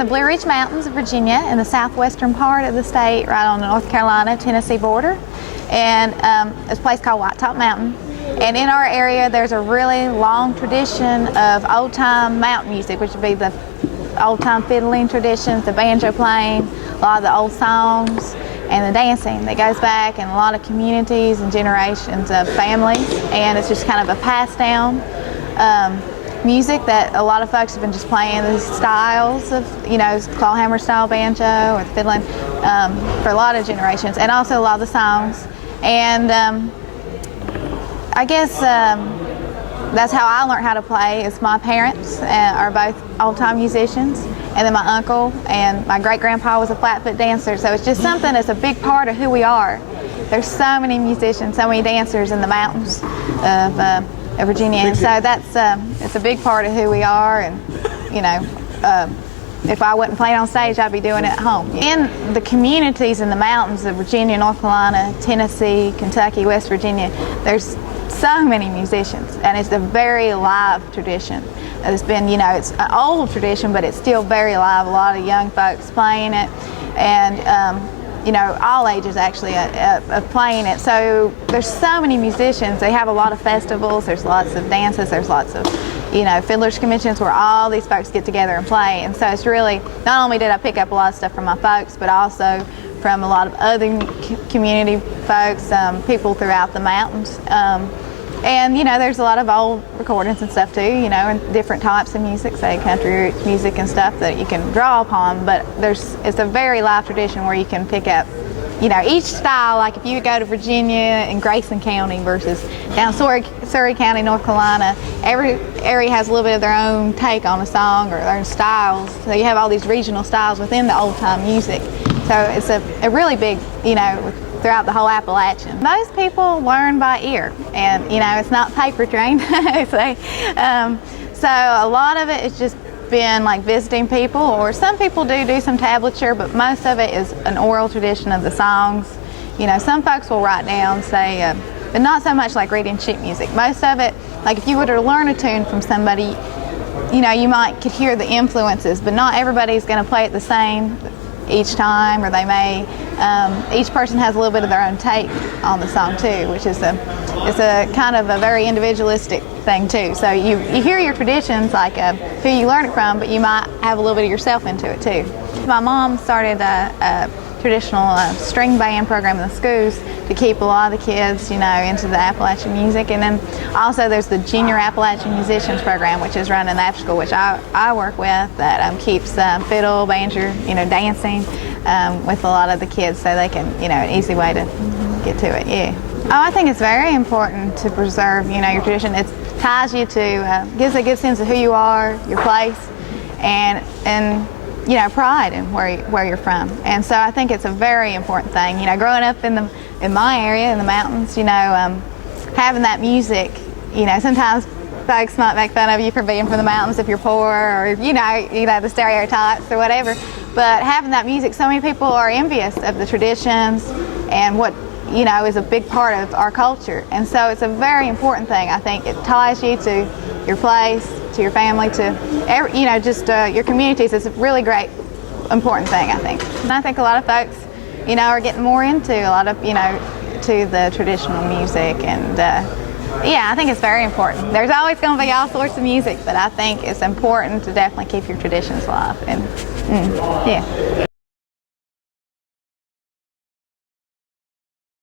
the Blue Ridge Mountains of Virginia in the southwestern part of the state, right on the North Carolina-Tennessee border. And it's a place called White Top Mountain. And in our area, there's a really long tradition of old-time mountain music, which would be the old-time fiddling traditions, the banjo playing, a lot of the old songs, and the dancing that goes back in a lot of communities and generations of families. And it's just kind of a passed down music that a lot of folks have been just playing these styles of, clawhammer style banjo or fiddling for a lot of generations, and also a lot of the songs. And I guess that's how I learned how to play. Is my parents are both old-time musicians, and then my uncle and my great-grandpa was a flatfoot dancer. So it's just something that's a big part of who we are. There's so many musicians, so many dancers in the mountains of Virginia, and so that's it's a big part of who we are. And if I wasn't playing on stage, I'd be doing it at home. In the communities in the mountains of Virginia, North Carolina, Tennessee, Kentucky, West Virginia, there's so many musicians, and it's a very live tradition. It's been, it's an old tradition, but it's still very live. A lot of young folks playing it, and all ages actually of playing it. So there's so many musicians. They have a lot of festivals. There's lots of dances. There's lots of, fiddlers conventions where all these folks get together and play. And so it's really, not only did I pick up a lot of stuff from my folks, but also from a lot of other community folks, people throughout the mountains. And there's a lot of old recordings and stuff too, and different types of music, say country music and stuff that you can draw upon. But it's a very live tradition where you can pick up, each style. Like if you go to Virginia and Grayson County versus down Surry County, North Carolina, every area has a little bit of their own take on a song or their own styles. So you have all these regional styles within the old time music. So it's a really big, throughout the whole Appalachian. Most people learn by ear, and it's not paper trained. So a lot of it is just been like visiting people, or some people do some tablature, but most of it is an oral tradition of the songs. Some folks will write down, say, but not so much like reading sheet music. Most of it, like if you were to learn a tune from somebody, you might could hear the influences, but not everybody's going to play it the same each time, or they may, each person has a little bit of their own take on the song too, which is it's a kind of a very individualistic thing too. So you hear your traditions, like who you learn it from, but you might have a little bit of yourself into it too. My mom started a traditional string band program in the schools to keep a lot of the kids, into the Appalachian music. And then also there's the Junior Appalachian Musicians program, which is run in the after school, which I work with, that keeps fiddle, banjo, dancing with a lot of the kids, so they can, an easy way to get to it. Yeah. Oh, I think it's very important to preserve, your tradition. It ties you to, gives a good sense of who you are, your place, and pride in where you're from. And so I think it's a very important thing. Growing up in my area in the mountains, having that music. Sometimes folks might make fun of you for being from the mountains if you're poor, or the stereotypes or whatever. But having that music, so many people are envious of the traditions and what is a big part of our culture. And so it's a very important thing. I think it ties you to your place, to your family, to your communities. It's a really great, important thing, I think. And I think a lot of folks, are getting more into a lot of, to the traditional music. And I think it's very important. There's always going to be all sorts of music, but I think it's important to definitely keep your traditions alive. And yeah.